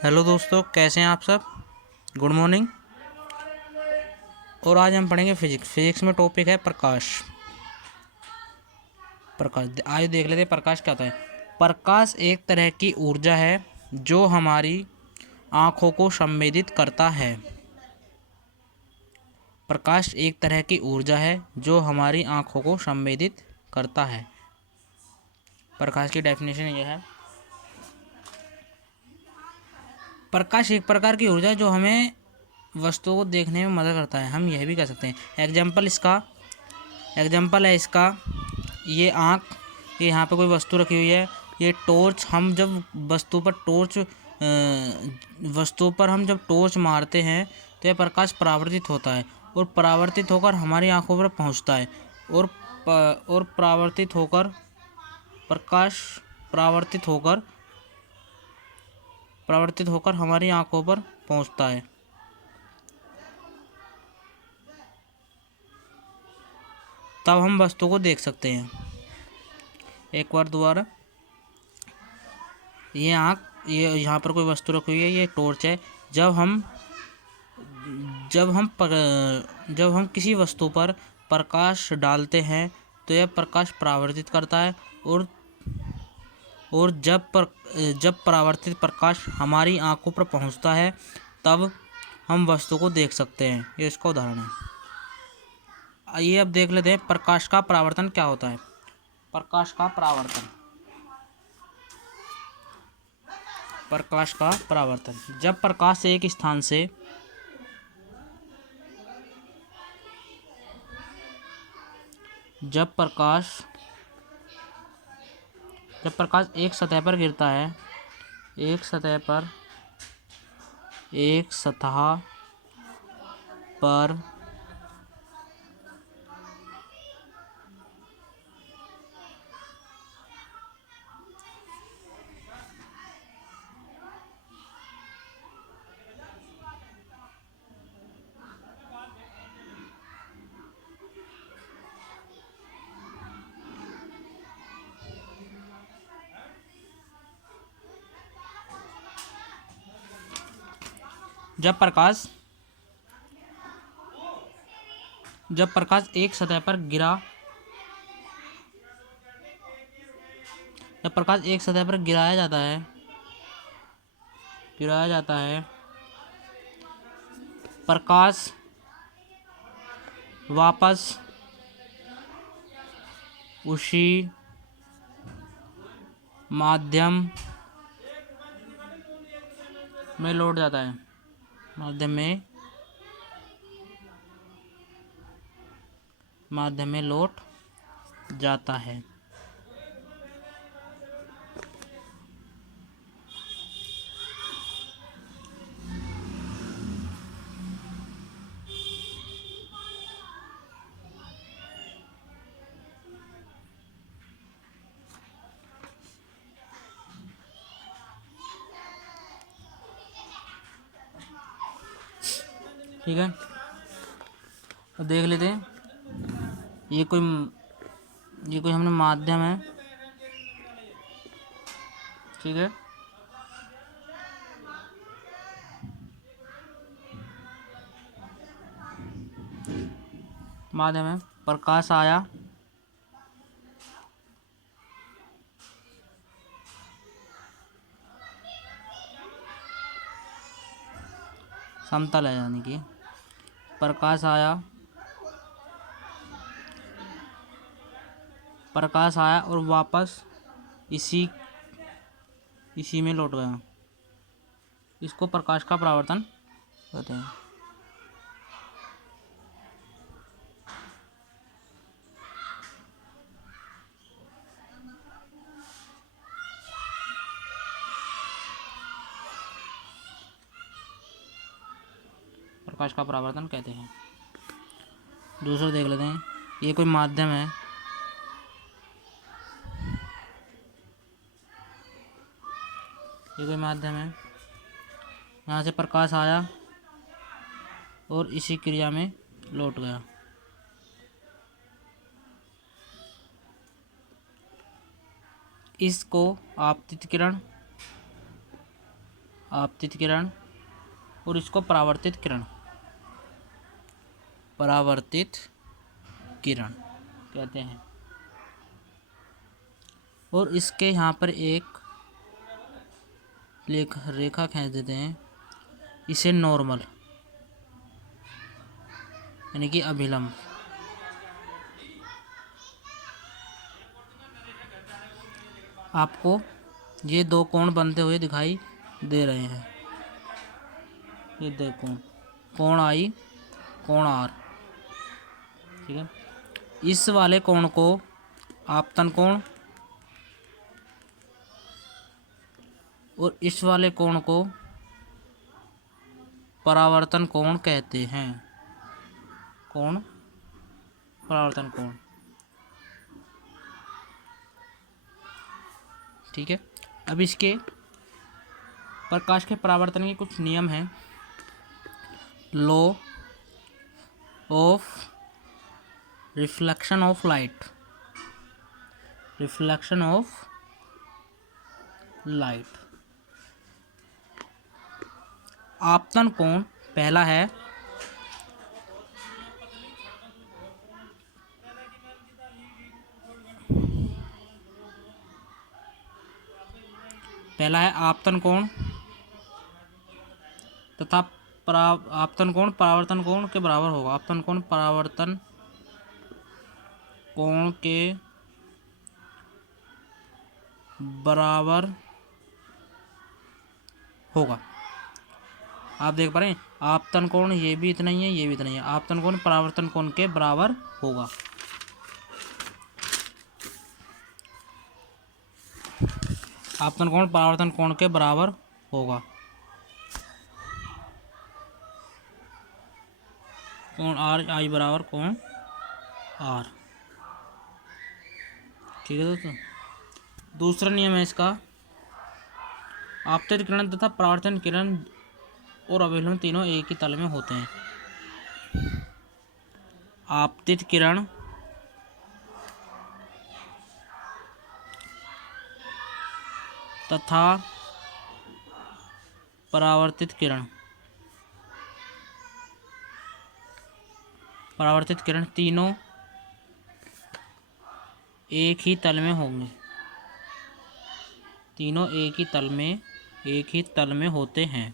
Hello दोस्तों, कैसे हैं आप सब। Good morning. और आज हम पढ़ेंगे फिजिक्स में टॉपिक है प्रकाश। आइए देख लेते हैं प्रकाश क्या होता है। प्रकाश एक तरह की ऊर्जा है जो हमारी आँखों को संवेदित करता है। प्रकाश एक तरह की ऊर्जा है जो हमारी आँखों को संवेदित करता है। प्रकाश की डेफिनेशन यह है। प्रकाश एक प्रकार की ऊर्जा है जो हमें वस्तुओं को देखने में मदद करता है। हम यह भी कह सकते हैं एग्जाम्पल है इसका ये आँख। ये यहाँ पे कोई वस्तु रखी हुई है। ये टॉर्च, हम जब वस्तु पर हम जब टॉर्च मारते हैं तो यह प्रकाश परावर्तित होता है और परावर्तित होकर हमारी आँखों पर पहुँचता है। और प्रकाश परावर्तित होकर हमारी आँखों पर पहुँचता है। तब हम वस्तु को देख सकते हैं। एक बार दोबारा, ये यहाँ पर कोई वस्तु रखी हुई है। ये टॉर्च है। जब हम किसी वस्तु पर प्रकाश डालते हैं तो यह प्रकाश परावर्तित करता है और जब परावर्तित प्रकाश हमारी आंखों पर पहुंचता है तब हम वस्तु को देख सकते हैं। ये इसका उदाहरण है। आइए अब देख लेते हैं प्रकाश का परावर्तन क्या होता है। प्रकाश का परावर्तन जब प्रकाश एक स्थान से जब प्रकाश एक सतह पर गिरता है एक सतह पर जब प्रकाश एक सतह पर गिराया जाता है प्रकाश वापस उसी माध्यम में लौट जाता है। माध्यम में लौट जाता है। ठीक है, अब देख लेते हैं। ये कोई हमने माध्यम है। ठीक है, माध्यम है। प्रकाश आया, समतल है, यानी कि प्रकाश आया और वापस इसी में लौट गया। इसको प्रकाश का परावर्तन कहते हैं। प्रकाश का परावर्तन कहते हैं। दूसरा देख लेते हैं। ये कोई माध्यम है। यहाँ से प्रकाश आया और इसी क्रिया में लौट गया। इसको आपतित किरण आपतित किरण और इसको परावर्तित किरण कहते हैं। और इसके यहाँ पर एक रेखा खींच देते हैं, इसे नॉर्मल यानी कि अभिलंब। आपको ये दो कोण बनते हुए दिखाई दे रहे हैं। ये देखो, कोण आई, कोण आर, ठीक है। इस वाले कोण को आपतन कोण और इस वाले कोण को परावर्तन कोण कहते हैं। कोण परावर्तन कोण, ठीक है। अब इसके प्रकाश के परावर्तन के कुछ नियम हैं। Law of reflection of light, आपतन कोण पहला है आपतन कोण तथा आपतन कोण परावर्तन कोण के बराबर होगा। आपतन कोण परावर्तन कोण के बराबर होगा। आप देख पा रहे हैं, आपतन कोण ये भी इतना ही है, ये भी इतना ही है। आपतन कोण परावर्तन कोण के बराबर होगा। आपतन कोण परावर्तन कोण के बराबर होगा। कोण आर आई बराबर कोण आर, ठीक है दोस्तों। दूसरा नियम है इसका, आपतित किरण तथा परावर्तन किरण और अभिलंब तीनों एक ही तल में होते हैं। आपतित किरण तथा परावर्तित किरण तीनों एक ही तल में होंगे। तीनों एक ही तल में होते हैं।